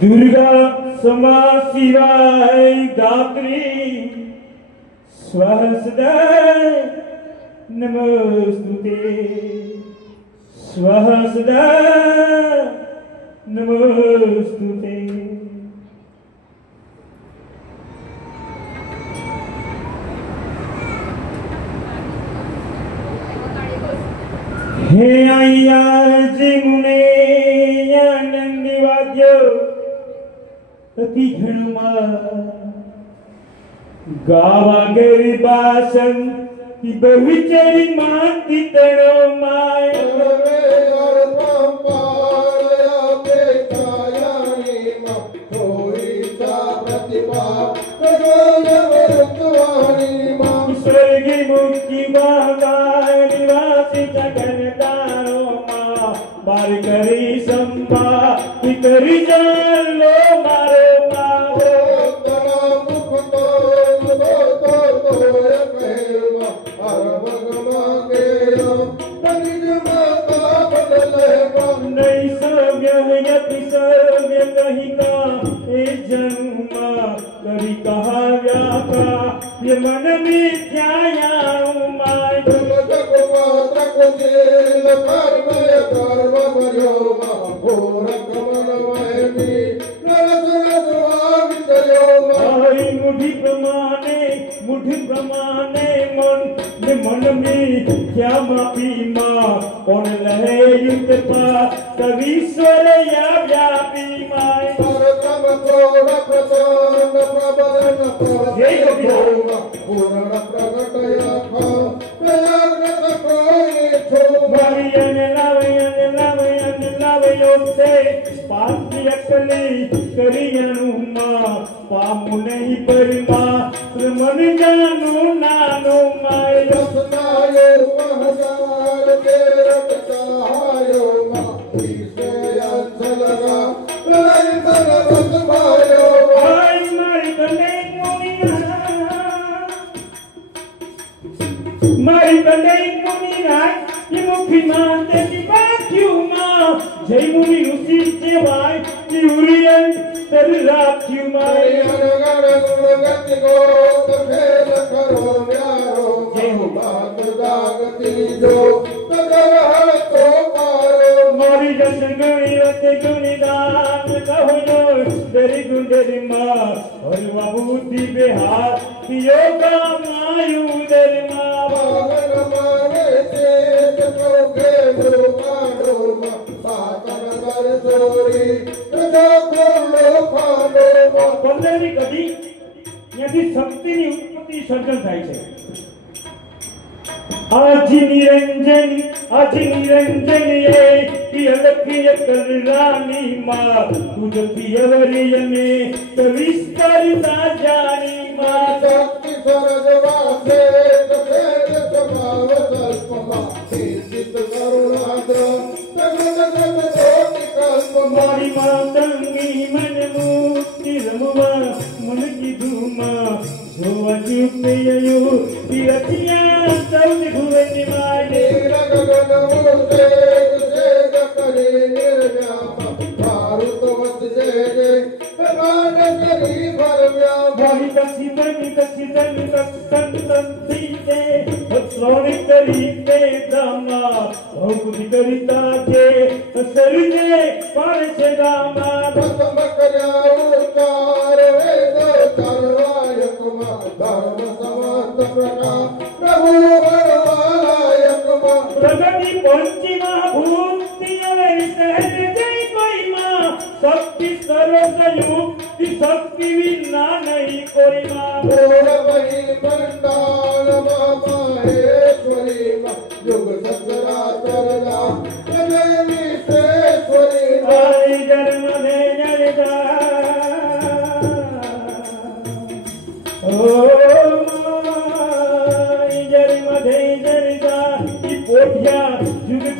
दुर्गा समा शिवाय गात्री स्वहस्ते नमोस्तुते स्वहस्ते नमोस्तुते। हे अय्या जी मुने आनंदी वाद्य अति घनुमा गावा गरीबासन की बहुचरी माती तड़ो माय स्वर्गी मुक्ति निवासी जगन तारो माँ बार करी संभा करी जान लो मारो नहीं सव्य यति सव्य कही का ए जन्मा कभी कहा व्यापा ये मन में ध्यायाऊं माय मुठि प्रमाणे मन में क्या मापी माँ कौन लहे युक्त पा कवीश्वर या व्यापी माय पामु नहीं परिमा मन जानू नानो माय मारी बंदे मुनि राज ये मुखी मानते की बात क्यों माँ जय मुनि ऋषि सेवाय की उरियन तेरी रात क्यों मारे अनगढ़ गुणगति को तो फेल करो म्यारो जय हो बात दागती जो तगर हर तो पारो मारी जस गुणी रते गुणी दान कहो जो तेरी गुंजरी माँ और वबूति बिहार योगा मायू तेरी माँ શક્તિની ઉત્પત્તિ સર્જન થાય છે આજી નિરંજન એ કી અલખી કલ્યાણી માં તુજથી અવરિયને વિસ્તરતા જાણી માં શક્તિ સરજ વાસે કફેર સ્વભાવ કલ્પમાં ચિત કરુણાદ્ર તગન કોટિ કલ્પ મારી માતંગી મન મુક્તિ રમવા मन की धूमा जो अजुपयो तिरतिया सब घुवनी मारे रगगन मुझे तुझे करे निर्व्याप भारत वत जय जय भगवान करी भर व्याप भाई कसी तन सीते श्रोणी करीते दामा भौकुद करिता के सरजे पर से दामा भस्म करयाओ कार धर्म समस्त प्रकार प्रभु प्रगति पंची महाभूति सहज जय कोई माँ शक्ति सर्वयुक्ति शक्ति बिना नहीं कोई माँ वही पंडाल माहेश्वरी युग सत्सरा चरला विश्वेश्वरी जन्म दे जयदा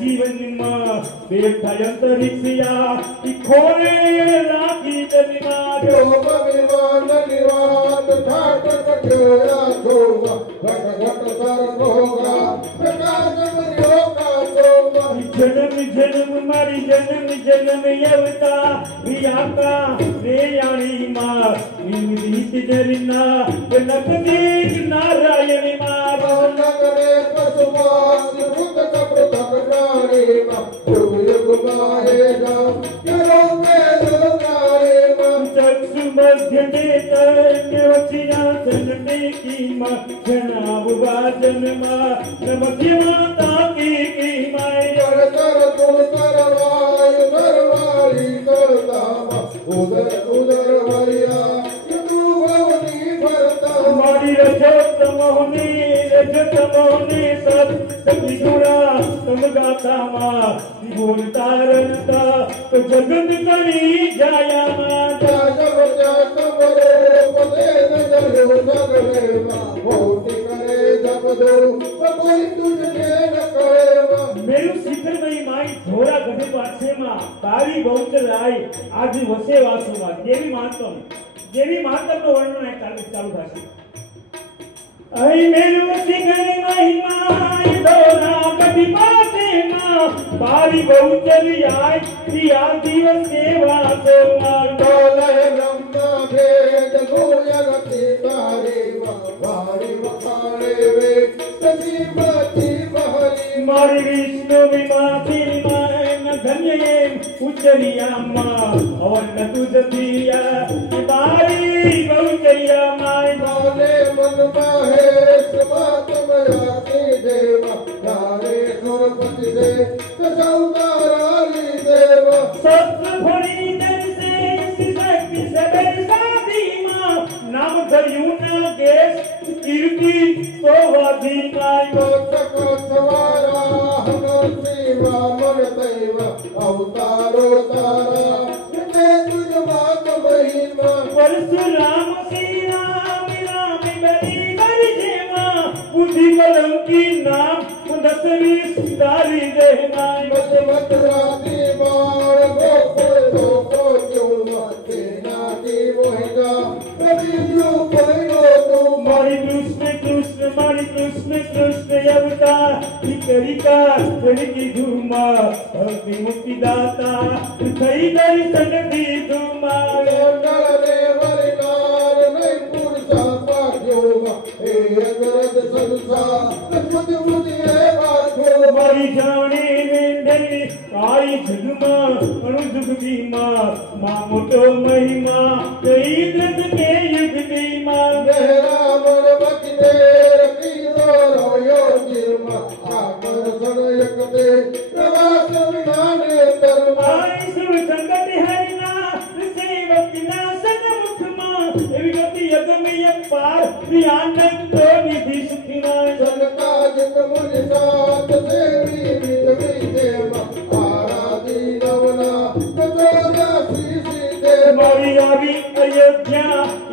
जीवन माँ बेटा अंतरिक्षया खोले राखी जनिमा जो भगवान निवास ठाट कठोरा छोगा घट घट सर होगा प्रकाश योगा छोगा जन्म जन्म मारी जन्म जन्म यवता रियाका रे यानी माँ निमदीत जरना नकदीक नारायणी माँ नगरे पशुपात भूत कपड़ तकरारे माँ युग युग माहेगा यलोके जलकारे माँ चक्षु मध्य नेवचिया जनने की माँ जनाब वाजन माँ मध्य माता की माँ कर कर तुम करवायु करवाली करता माँ उदर उदर भरिया यदु भवनी भरता मारी रजत मोहनी सब त्रिगुणा तुम गाता माँ बोलता रंता तो जगत करी जाया माँ जब कमरे पते नजर नगरे माँ भौति करे जब दो कोई तुझे न करे माँ मेरू शिखर में माई थोड़ा गधे पाछे माँ तारी बहुत लाई आज वसे वासु माँ देवी मातम नो वर्णन है चालू भाषा आई मेरू शिखर महिमा थोड़ा गधे पाछे माँ तारी बहुत लाई प्रिया दिवस सेवा से माँ डोले ब्रह्मा भेद गोयगति तारे वारी वखारे वे तसी बती बहरी मारी विष्णु विमाती न धन्य उच्चरिया माँ और न तुझ दिया बारी बहुचरिया माँ माने मन महेश मातम आते देवा यारे सुरपति से सौदाराली देवा सत्य भरी दर से सिसकी सबे साधी माँ नाम धरियू ना गेस कीर्ति तो वादी माँ कोटक सवारा हम सेवा मन दैवा अवतारो तारा ते तुझ मात महिमा परशुराम श्री राम राम बली बली जेमा बुद्धि कलम की नाम 10 तारी देना मत मत राती बाण गोकुल गोको चूमा तेना की मोहिगा कभी जो पहनो तू मारी कृष्ण अवतार करिका की धूमा भक्ति मुक्ति दाता थई दर्शन दी धूमा मंगल देवर नार नहीं पुरुषा पाठ्योगा हे अगरज संसार खुद मुझे बाठो मारी जाने वेंदरी काई जगमा अनुजुग की माँ माँ मोटो महिमा कई दर्द के युग की माँ गहरा मन बच देर की दो यो जिरमा आकर सन यकते प्रवास विनाने तरमा आई सुर संगत हरिना सेवक नासन मुख माँ विगति यगम यक पार आनंद निधि सुखी माँ जनता जित मुनि साथ सेवी विधि देवा आराधी नवना कचोरा शीशी देवा मारी अयोध्या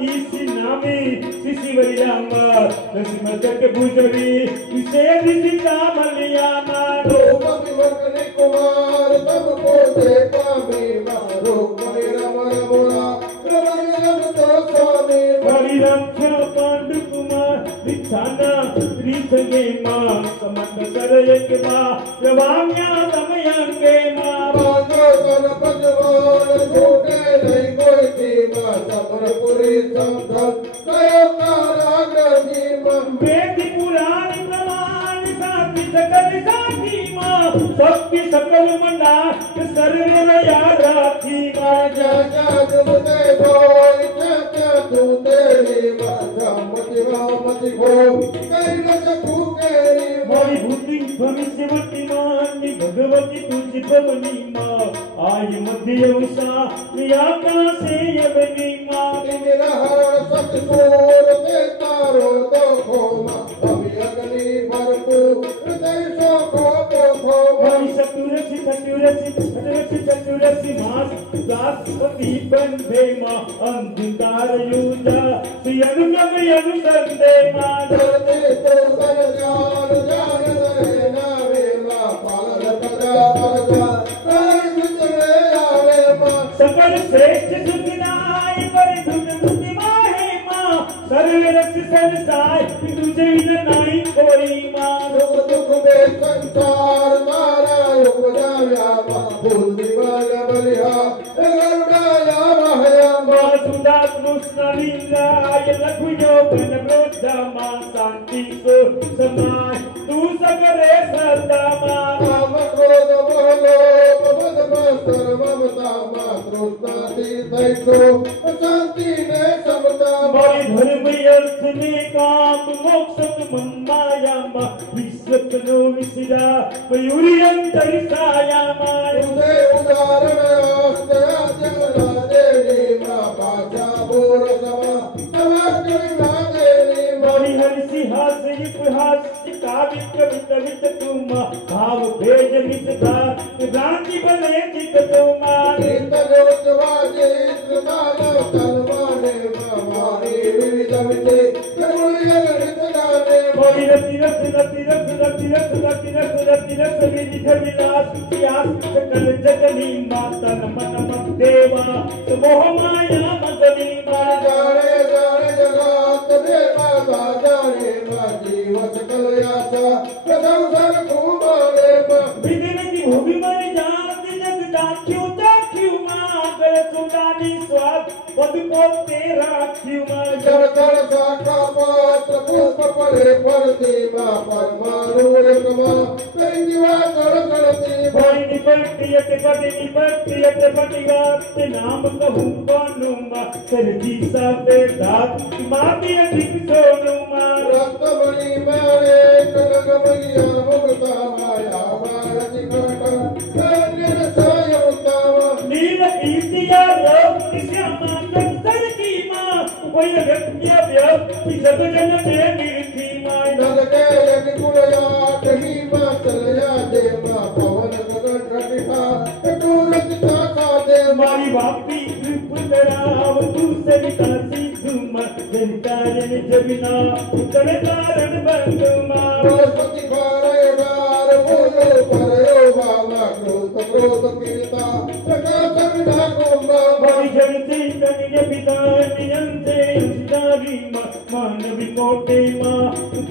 इसी नामी शिशि वैरामा दशमतक भुजरी विशेष सीता मलिया मानो द्रौपदी वक्र कुमार तब को देखा मेरा रूप मेरा मरमुरा रमण तो स्वामी मारी रक्षा पांडु कुमार विछाना रिसगे माँ समंद सरयक माँ प्रभाम्या दमयंगे माँ बांधो कर पजवान छूटे नहीं कोई सीमा सबरपुरी संधन कयो काराग्रही मन वेद पुराण प्रमाण साथी सकल साथी माँ शक्ति सकल मंडा सर्व याद राखी माँ जा जा जुब दे भोई क्या तू तेरी बाजा मति मति भो कहीं न सकू केरी मारी भूति भविष्यवती मानी भगवती तुझ भवनी माँ आय मध्य उषा व्याका से यवनी माँ मेरा हर सतसूर ते तारो तो खोमा अभी अग्नि भरपूर हृदय सो खो मारी चतुरसी मास दासपति बंधे माँ अंधकार युजा श्री अनुगम अनुसंदे माँ धरते तो कर जान जान रहे नावे माँ पालन प्रजा प्रजा कर विचरे आवे माँ सकल श्रेष्ठ सुखनाय परिधुन मुक्ति माहे माँ सर्व रस संसार तुझे न नाई कोई माँ दुख दुख में संसार मारा उपजा Sudah Krishna Lila, Lagu Yoga Brahma Santi So Samai, Tu Sagare Sadama. Bari धर्म अर्थ में काम मोक्ष मम्मायामा विश्वकनो विसिरा मयूरी अंतरिक्षायामा बड़ी हंसी हास इतिहास काव्य कविता वित तुमा भाव भेद विसदा क्रांति बने चित तुमा बड़ी रति रस रति रस रति रस रति रस रति रस विधि विलास इतिहास सकल जगनी माता नमन मत देवा मोह माया मगनी माया विधि भूमि मर जात जग दाख्यू दाख्यू मां गल सुदानी स्वाद पद को तेरा क्यों मां जड़ कर साका पात्र पुष्प पड़े पड़ती मां परमाणु एकमा कई जीवा कर करती भाई निपटियत पटिवात नाम कहूँ कौनुमा सरजी साते दात माती अधिक सोनुमा रत्नमणि मारे कनकमणिया मुक्ता माया भारती कटा कन्या सायोतावा नील कीर्तिया रोग श्यामा संतर की माँ कोई व्यक्ति व्यक्ति जग जन के कीर्ति माँ नद के यज्ञ कुलया कहीं माँ चलया देवा पवन गगन रटिहा कटूरत ताका दे मारी वापी पुतराव तू सविता सिद्धुमा जनतारन जबिना उत्तर कारण बंधुमा सरस्वती पारे दार बोलो परयो बाला क्रोध पीड़िता प्रकाश विधा कुंभा मारी जगते तनिय पिता नियंते अंधारी माँ मानवी कोटे माँ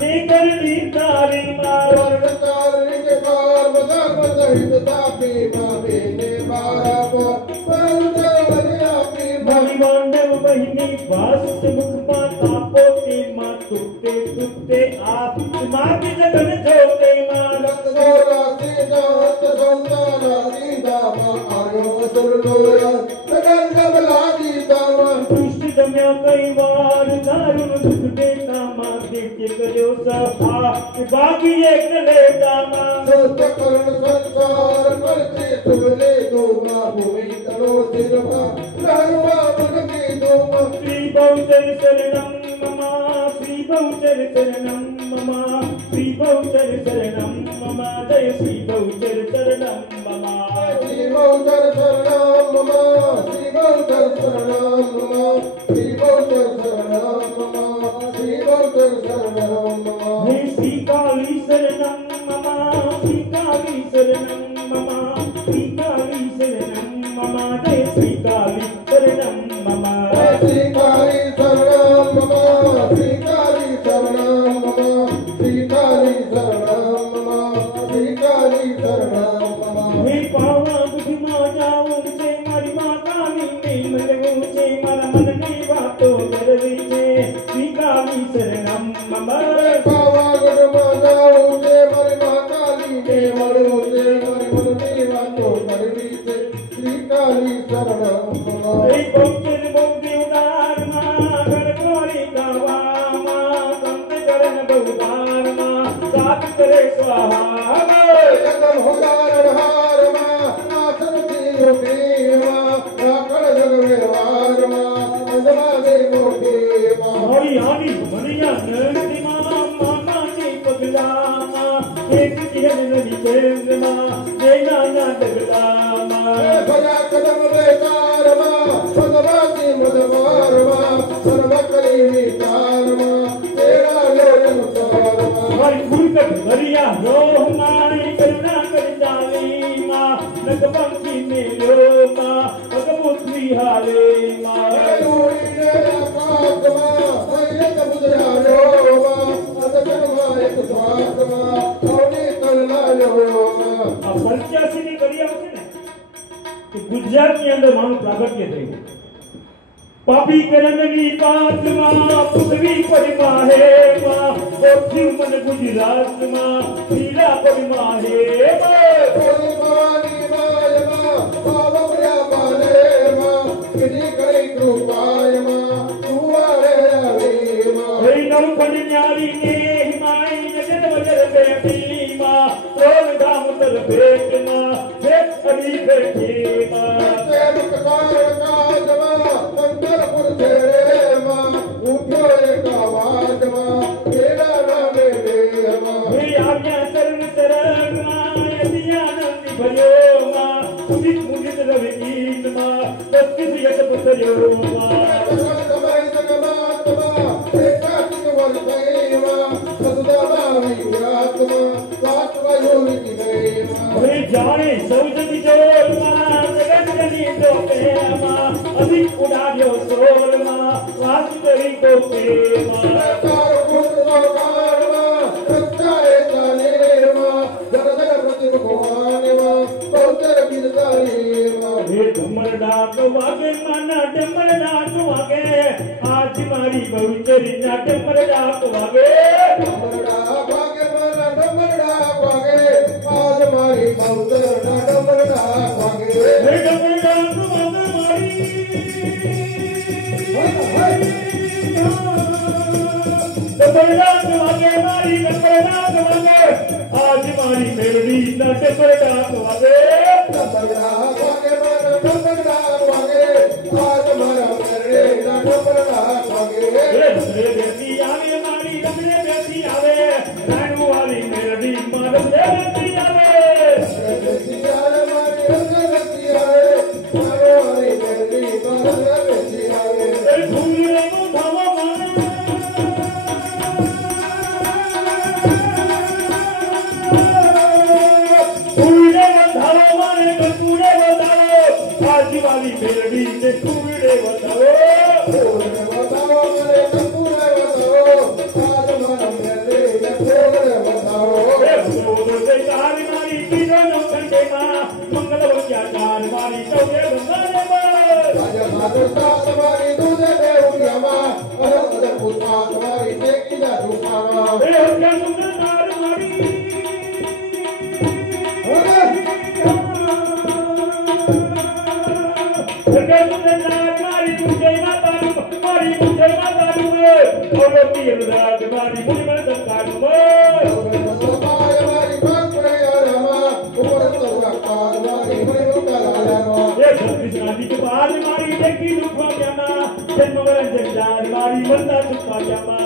ते करनी तारी माँ वर्णतारी के पार बदर बदहित तापी माँ बेने मारा पर परदरिया पी मारी मांडव बहिनी वासुत मुख माँ तापोते माँ तुकते तुकते आप माँ की जगन जोते माँ रत्नोरा सीता हस्त संताना सीता माँ आयो सुरनोरा नगर नगला सीता माँ दुष्ट दम्या कई बार दारुण दुख देता माँ देखे करो सभा बाकी एक लेता माँ सत्य कर्ण संसार करते तुमले दो माँ भूमि करो सिरभा रहनुमा मन की दो माँ श्री बहुचर शरणम ममा श्री बहुचर शरणम ममा श्री बहुचर शरणम ममा जय श्री बहुचर शरणम ममा श्री बहुचर शरणम ममा श्री बहुचर शरणम ममा श्री बहुचर शरणम ममा श्री बहुचर शरणम ममा हे श्री काली शरणम ममा श्री काली शरणम ममा श्री काली शरणम ममा जय श्री काली शरणम ममा श्री काली शरणम ममा श्री काली शरणम ममा श्री काली शरणम ममा श्री काली शरणम ममा हे पावा बुद्धिमा जाऊं से मारी माता नी मलगूं से मारा मन की बातों करवी से श्री काली शरणम ममा पावा गुरमा जाऊं से मरी महाकाली ने मरू से मरी मन की बातों करवी से श्री काली शरणम ममा हे बहुचर बहुदेव उदार माँ घर कोरी कावा माँ संत करण बहुदार माँ साथ करे स्वाहा जगम हुदार हार माँ आसन की योगी माँ राकड़ जग व्यवहार माँ अंजमा दे मोटी माँ हरी हरी मनिया नरसी माँ मामा ने पगला माँ एक किरण नदी चंद्र माँ जय नाना जगला माँ भजा कदम बेकार माँ भगवान अंदर मानो प्रागट्य थे पापी करंगनी पात्मा पृथ्वी परिमा है माँ ओठी मन गुजरात माँ नीला परिमा है परिमानी माय माँ पावप्रिया पाले माँ किनी करी कृपाय माँ तुवारे आवे माँ हे नव कन्यारी ने हिमाई नगर वजर बेटी माँ तोल दाम तर बेट माँ बेट अली बेटी माँ सेवक कार माँ मंगल पुर तेरे माँ उठो एक आवाज माँ तेरा नाम ले माँ हे आज्ञा शरण शरण माँ यदियानंदी भयो माँ उदित मुदित रवि गीत माँ तत्किस यत पुतयो माँ समय जगमात्मा एकात्म वर्तय माँ सतुदामावी आत्मा वात्वयोनि गई माँ हे जाने सौजति जोर माँ जगत जनी दोपे माँ अधिक उड़ारियो सोल माँ वासुदेवी दोपे माँ कार पुत्र लोकार माँ सच्चाए जाने माँ जग जग प्रतिम भगवान माँ पौत्र बिरदारी माँ हे डमर डाक वागे माना डमर डाक वागे आज मारी बहुचरी ना डमर डाक वागे डमरडा भागे माना डमरडा भागे आज मारी पौत्र डमरडा भागे हे डमर डाक वागे मारी डमर डाक वागे मारी डमर डाक वागे आज मारी मेलडी ना डमर डाक वागे डमरडा भागे माना डमरडा भागे आज मारा मेरे डमरडा भागे डमरे बेटी आवे मारी डमरे बेटी आवे राणू वाली मेलडी माधव बेटी आवे सियारे मारे रंगतियारे मारो हरे मेरी बालगतियारे फूले को धावा मारे फूले को धावा मारे फूले को धावा आज वाली मेलडी से फूले को धावा बताओ मेरे कपूरे बताओ आज मारा मेरे कपूरे बताओ मंगल वंचाचार मारी चौके बंगाले राजा माधव सात मारी दूधे देवरिया माँ अरब पुष्पा मारी देखी जा रूपावा मारी बंदा चुपा जामा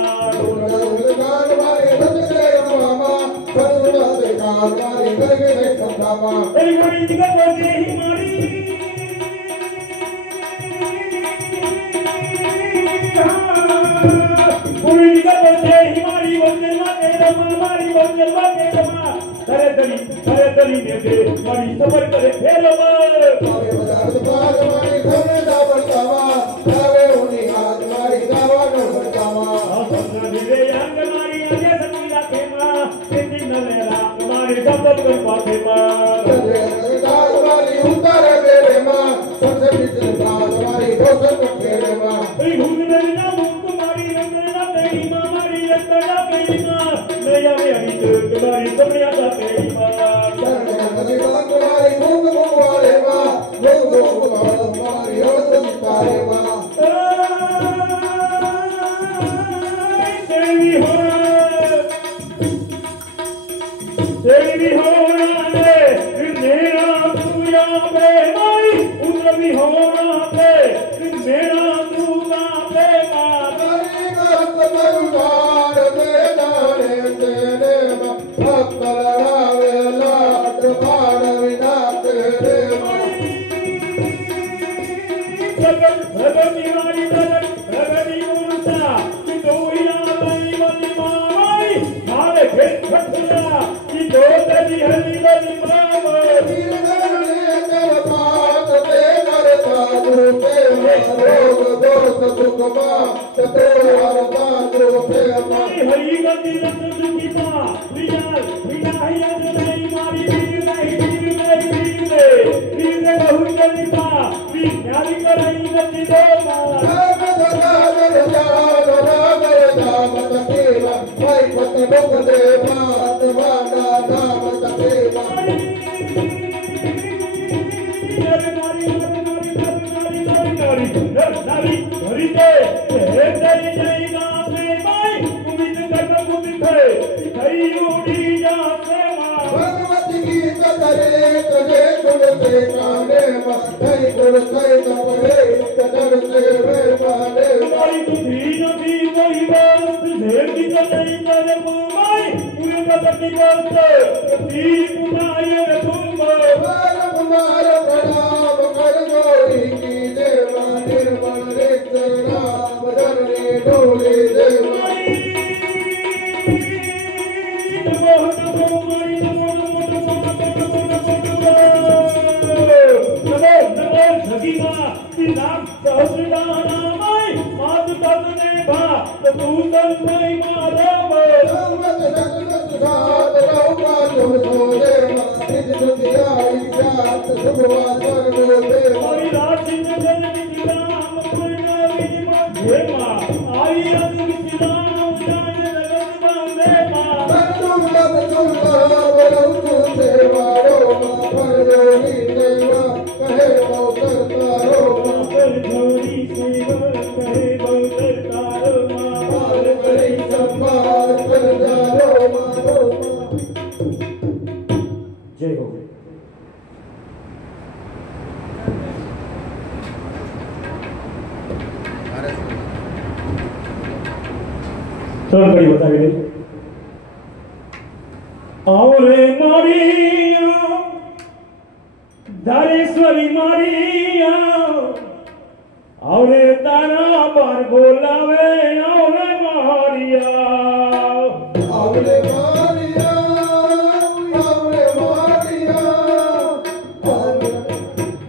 सफर करे फेलो न्यारी कराई गति दो औरे मारिया धारेश्वरी मारिया औरे तारा बार बोलावे औरे मारिया औरे मारिया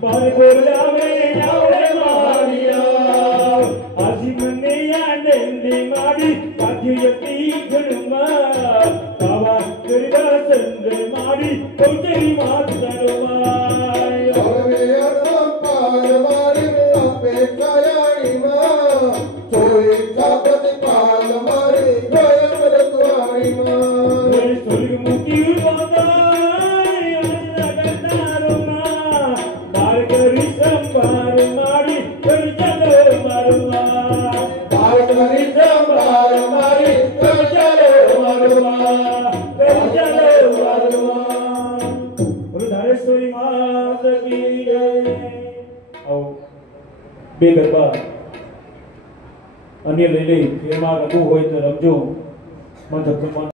बार बोलावे औरे मारिया आजी मने या नंदी मारी आजी यती गुरुमा बाबा गरीबा संदे मारी कोचरी मात दरवाय औरे अरपार मारी अपेक्षा याईमा चोई जागत काल मारी गयम रतवाईमा सुर्ग मुक्ति उर्वादाय अनगनारुमा बार करी संभार मारी कर चलो मारुआ बार करी संभार मारी कर चलो मारुआ कर चलो मारुआ बोलो धारेश्वरी मात की जय आओ बेगरबा अन्य ले ले एमा रघु होय तो रमजो मन